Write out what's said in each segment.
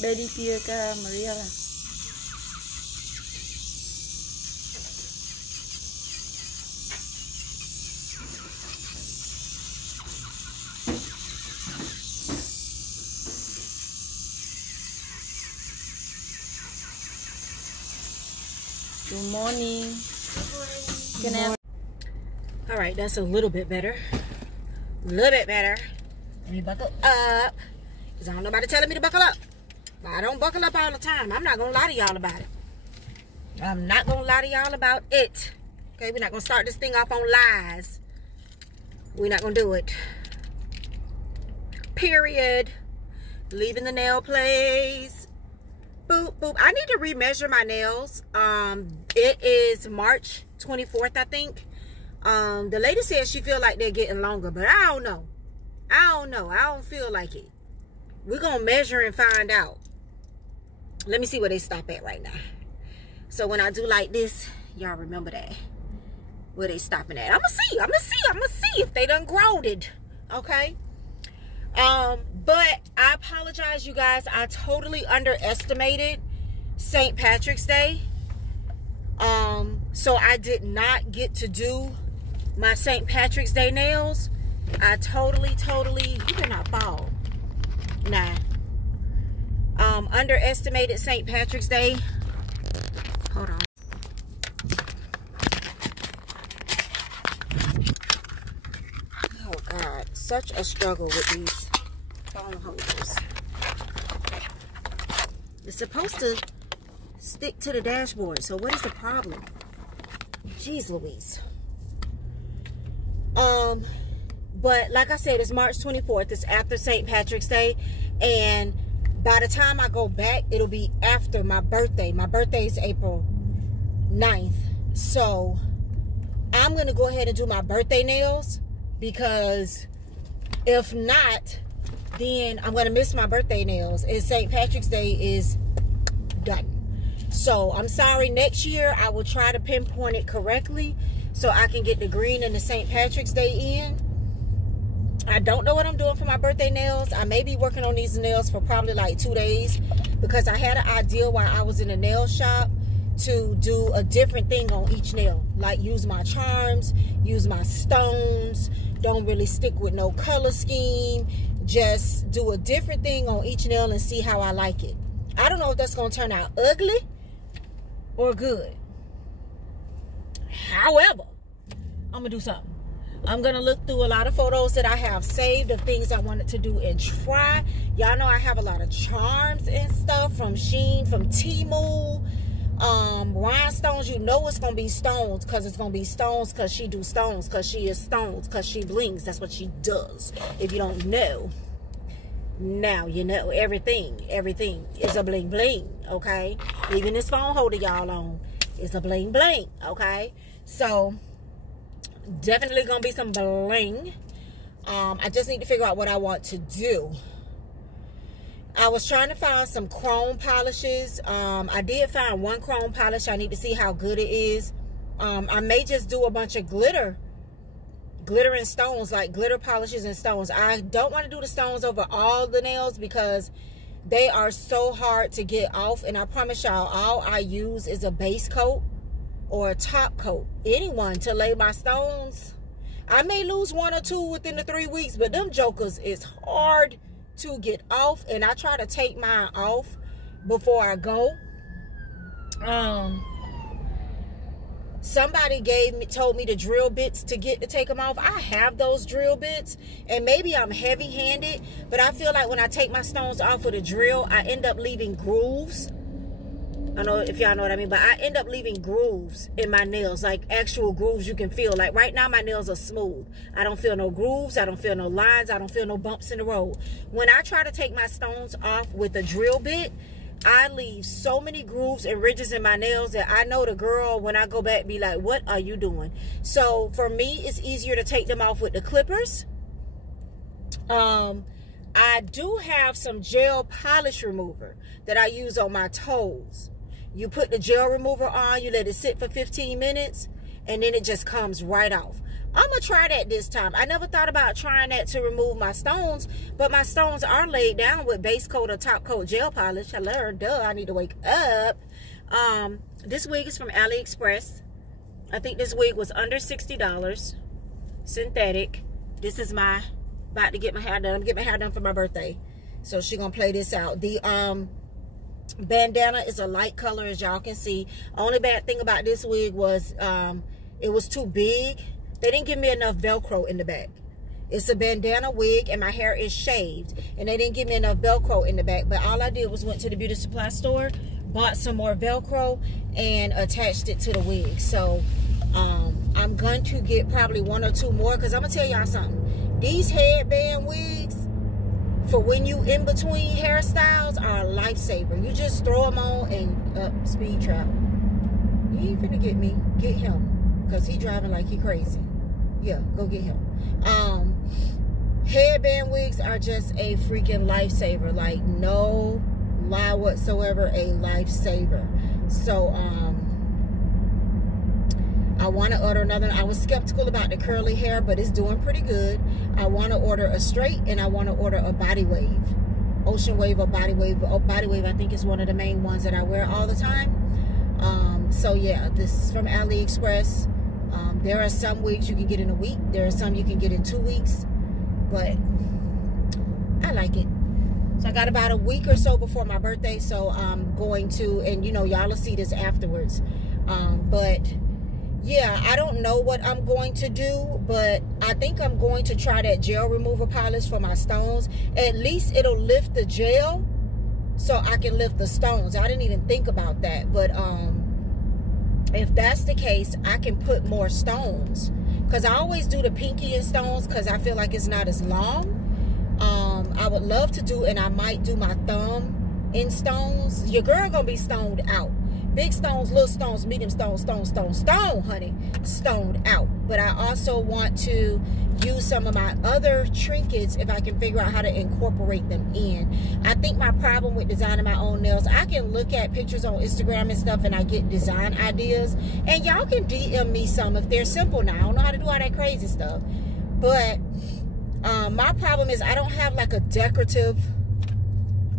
Verifica Maria. Good morning. Good morning. All right, that's a little bit better. A little bit better. Let me buckle up. Because I don't know nobody telling me to buckle up. But I don't buckle up all the time. I'm not going to lie to y'all about it. I'm not going to lie to y'all about it. Okay, we're not going to start this thing off on lies. We're not going to do it. Period. Leaving the nail place. Boop, boop. I need to remeasure my nails. It is March 24th, I think. The lady said she feel like they're getting longer, but I don't know. I don't feel like it. We're going to measure and find out. Let me see where they stop at right now. So when I do like this, y'all remember that. Where they stopping at. I'm going to see if they done growed it. Okay? But I apologize, you guys. I totally underestimated St. Patrick's Day. So I did not get to do my St. Patrick's Day nails. I totally, you better not fall. Nah. Underestimated St. Patrick's Day. Hold on. Oh God, such a struggle with these phone holders. It's supposed to stick to the dashboard, so what is the problem? Jeez Louise. But like I said, it's March 24th. It's after St. Patrick's Day. And by the time I go back, it'll be after my birthday. My birthday is April 9th. So I'm going to go ahead and do my birthday nails. Because if not, then I'm going to miss my birthday nails. And St. Patrick's Day is done. So I'm sorry. Next year, I will try to pinpoint it correctly so I can get the green and the St. Patrick's Day in. I don't know what I'm doing for my birthday nails. I may be working on these nails for probably like 2 days because I had an idea while I was in the nail shop to do a different thing on each nail. Like use my charms, use my stones, don't really stick with no color scheme. Just do a different thing on each nail and see how I like it. I don't know if that's going to turn out ugly or good. However, I'm going to do something. I'm going to look through a lot of photos that I have saved of things I wanted to do and try. Y'all know I have a lot of charms and stuff from Shein, from Temu. Rhinestones, you know it's going to be stones because it's going to be stones because she do stones because she is stones because she blings. That's what she does. If you don't know, now you know everything. Everything is a bling bling, okay? Even this phone holder y'all on is a bling bling, okay? So definitely gonna be some bling. I just need to figure out what I want to do. I was trying to find some chrome polishes. I did find one chrome polish. I need to see how good it is. I may just do a bunch of glitter and stones, like glitter polishes and stones. I don't want to do the stones over all the nails because they are so hard to get off. And I promise y'all, all I use is a base coat or a top coat, anyone, to lay my stones. I may lose 1 or 2 within the 3 weeks, but them jokers is hard to get off, and I try to take mine off before I go. Somebody told me the drill bits to take them off. I have those drill bits, and maybe I'm heavy-handed, but I feel like when I take my stones off with a drill, I end up leaving grooves. I don't know if y'all know what I mean, but I end up leaving grooves in my nails, like actual grooves you can feel. Like right now, my nails are smooth. I don't feel no grooves. I don't feel no lines. I don't feel no bumps in the road. When I try to take my stones off with a drill bit, I leave so many grooves and ridges in my nails that I know the girl, when I go back, be like, what are you doing? So for me, it's easier to take them off with the clippers. I do have some gel polish remover that I use on my toes. You put the gel remover on, you let it sit for 15 minutes, and then it just comes right off. I'm gonna try that this time. I never thought about trying that to remove my stones, but my stones are laid down with base coat or top coat gel polish. I learned, duh, I need to wake up. This wig is from AliExpress. I think this wig was under $60, synthetic. This is my, about to get my hair done. I'm getting my hair done for my birthday, so she gonna play this out. The bandana is a light color, as y'all can see. Only bad thing about this wig was it was too big. They didn't give me enough Velcro in the back. It's a bandana wig and my hair is shaved, and they didn't give me enough Velcro in the back. But all I did was went to the beauty supply store, bought some more Velcro, and attached it to the wig. So I'm going to get probably 1 or 2 more, because I'm gonna tell y'all something. These headband wigs for when you in between hairstyles are a lifesaver. You just throw them on and speed trap. You ain't finna get me. Get him, because he driving like he crazy. Yeah, go get him. Headband wigs are just a freaking lifesaver. Like, no lie whatsoever, a lifesaver. So I want to order another. I was skeptical about the curly hair, but it's doing pretty good. I want to order a straight, and I want to order a body wave, ocean wave or body wave. Oh, body wave I think is one of the main ones that I wear all the time. So yeah, this is from AliExpress. There are some wigs you can get in a week. There are some you can get in 2 weeks, but I like it. So I got about a week or so before my birthday, so I'm going to, and you know, y'all will see this afterwards. But yeah, I don't know what I'm going to do, but I think I'm going to try that gel remover polish for my stones. At least it'll lift the gel so I can lift the stones. I didn't even think about that, but if that's the case, I can put more stones, because I always do the pinky in stones because I feel like it's not as long. I would love to do, and I might do my thumb in stones. Your girl gonna be stoned out. Big stones, little stones, medium stones, stone, honey, stoned out. But I also want to use some of my other trinkets if I can figure out how to incorporate them in. I think my problem with designing my own nails, I can look at pictures on Instagram and stuff and I get design ideas, and y'all can DM me some if they're simple. Now I don't know how to do all that crazy stuff, but my problem is I don't have like a decorative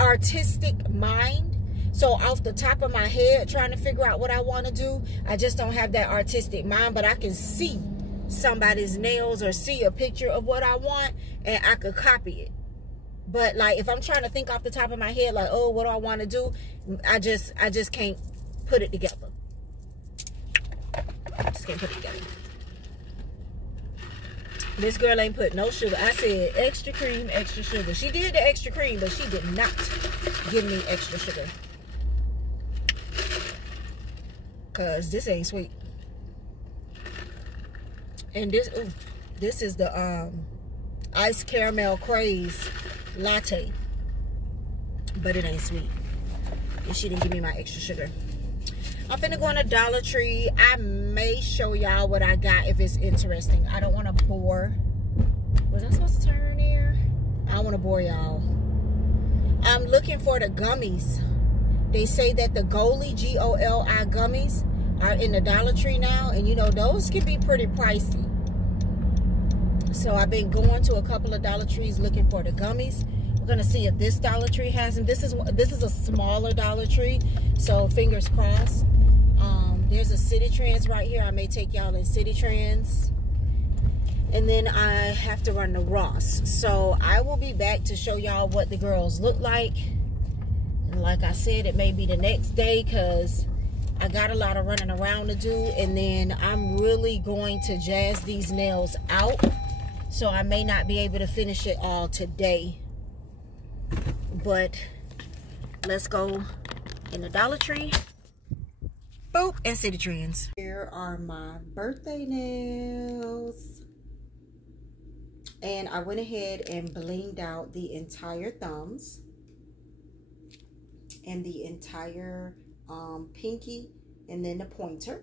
artistic mind. So off the top of my head, trying to figure out what I want to do, I just don't have that artistic mind. But I can see somebody's nails or see a picture of what I want, and I could copy it. But like, if I'm trying to think off the top of my head, like, oh, what do I want to do? I just can't put it together. I just can't put it together. This girl ain't put no sugar. I said extra cream, extra sugar. She did the extra cream, but she did not give me extra sugar. Cause this ain't sweet. And this, ooh, this is the iced caramel craze latte, but it ain't sweet. And she didn't give me my extra sugar. I'm finna go in a Dollar Tree. I may show y'all what I got if it's interesting. I don't want to bore. Was I supposed to turn here? I don't want to bore y'all. I'm looking for the gummies. They say that the Goli, G-O-L-I gummies are in the Dollar Tree now, and you know those can be pretty pricey. So I've been going to a couple of Dollar Trees looking for the gummies. We're gonna see if this Dollar Tree has them. This is a smaller Dollar Tree, so fingers crossed. There's a City Trends right here. I may take y'all in City Trends, and then I have to run to Ross. So I will be back to show y'all what the girls look like. And like I said, it may be the next day because I got a lot of running around to do, and then I'm really going to jazz these nails out, so I may not be able to finish it all today. But let's go in the Dollar Tree, boop, and City Trends. Here are my birthday nails, and I went ahead and blinged out the entire thumbs and the entire pinky, and then the pointer,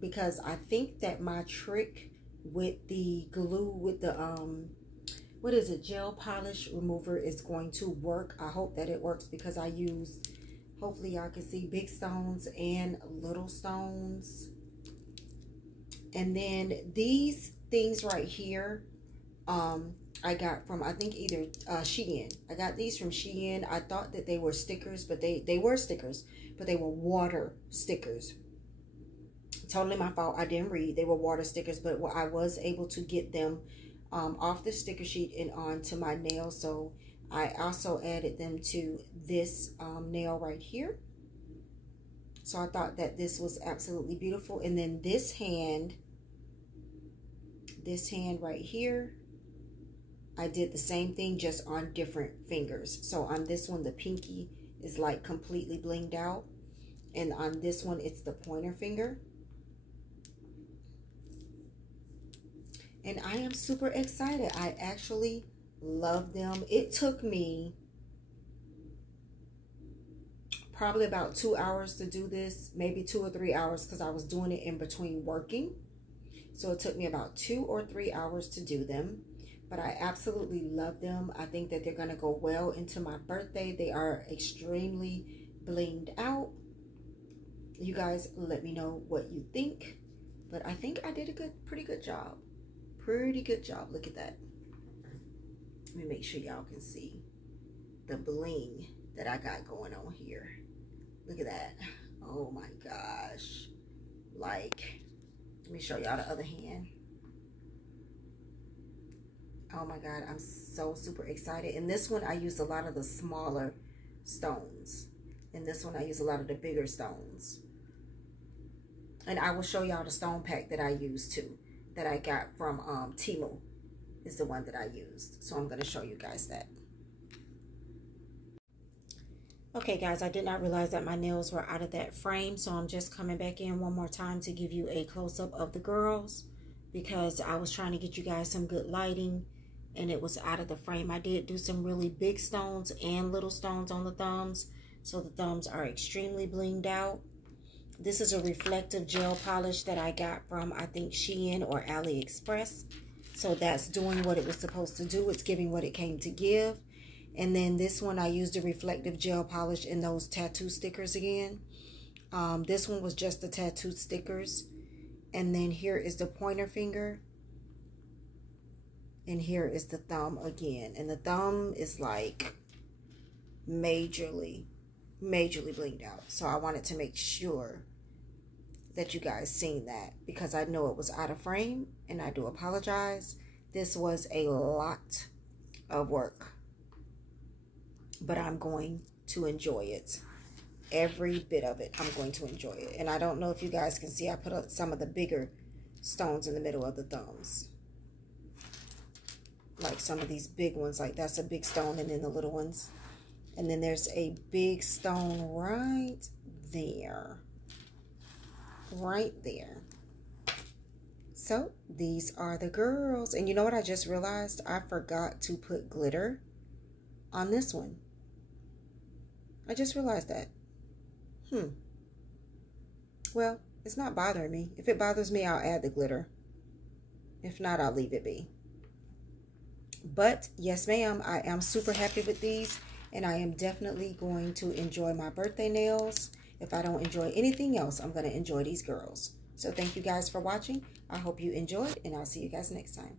because I think that my trick with the glue, with the what is it, gel polish remover, is going to work. I hope that it works, because I use, hopefully y'all can see, big stones and little stones, And then these things right here, I got from, I think, either Shein. I got these from Shein. I thought that they were stickers, but they were stickers, but they were water stickers. Totally my fault. I didn't read. They were water stickers, but I was able to get them off the sticker sheet and onto my nail. So I also added them to this nail right here. So I thought that this was absolutely beautiful. And then this hand right here, I did the same thing, just on different fingers. So on this one, the pinky is like completely blinged out. And on this one, it's the pointer finger. And I am super excited. I actually love them. It took me probably about 2 hours to do this, maybe 2 or 3 hours, because I was doing it in between working. So it took me about 2 or 3 hours to do them. But I absolutely love them. I think that they're going to go well into my birthday. They are extremely blinged out. You guys let me know what you think. But I think I did a pretty good job. Pretty good job. Look at that. Let me make sure y'all can see the bling that I got going on here. Look at that. Oh my gosh. Like, let me show y'all the other hand. Oh my God, I'm so super excited. And this one, I used a lot of the smaller stones. And this one, I use a lot of the bigger stones. And I will show y'all the stone pack that I used too, that I got from Temu, is the one that I used. So I'm going to show you guys that. Okay guys, I did not realize that my nails were out of that frame, so I'm just coming back in one more time to give you a close-up of the girls, because I was trying to get you guys some good lighting and it was out of the frame. I did do some really big stones and little stones on the thumbs, so the thumbs are extremely blinged out. This is a reflective gel polish that I got from, I think, Shein or AliExpress. So that's doing what it was supposed to do. It's giving what it came to give. And then this one, I used a reflective gel polish in those tattoo stickers again. This one was just the tattoo stickers. And then here is the pointer finger. And here is the thumb again. And the thumb is like majorly blinged out. So I wanted to make sure that you guys seen that, because I know it was out of frame, and I do apologize. This was a lot of work, but I'm going to enjoy it. Every bit of it, I'm going to enjoy it. And I don't know if you guys can see, I put some of the bigger stones in the middle of the thumbs. Like some of these big ones, like that's a big stone, and then the little ones. And then there's a big stone right there. Right there. So these are the girls. And you know what I just realized? I forgot to put glitter on this one. I just realized that. Well, it's not bothering me. If it bothers me, I'll add the glitter. If not, I'll leave it be. But yes, ma'am, I am super happy with these. And I am definitely going to enjoy my birthday nails. If I don't enjoy anything else, I'm going to enjoy these girls. So thank you guys for watching. I hope you enjoyed, and I'll see you guys next time.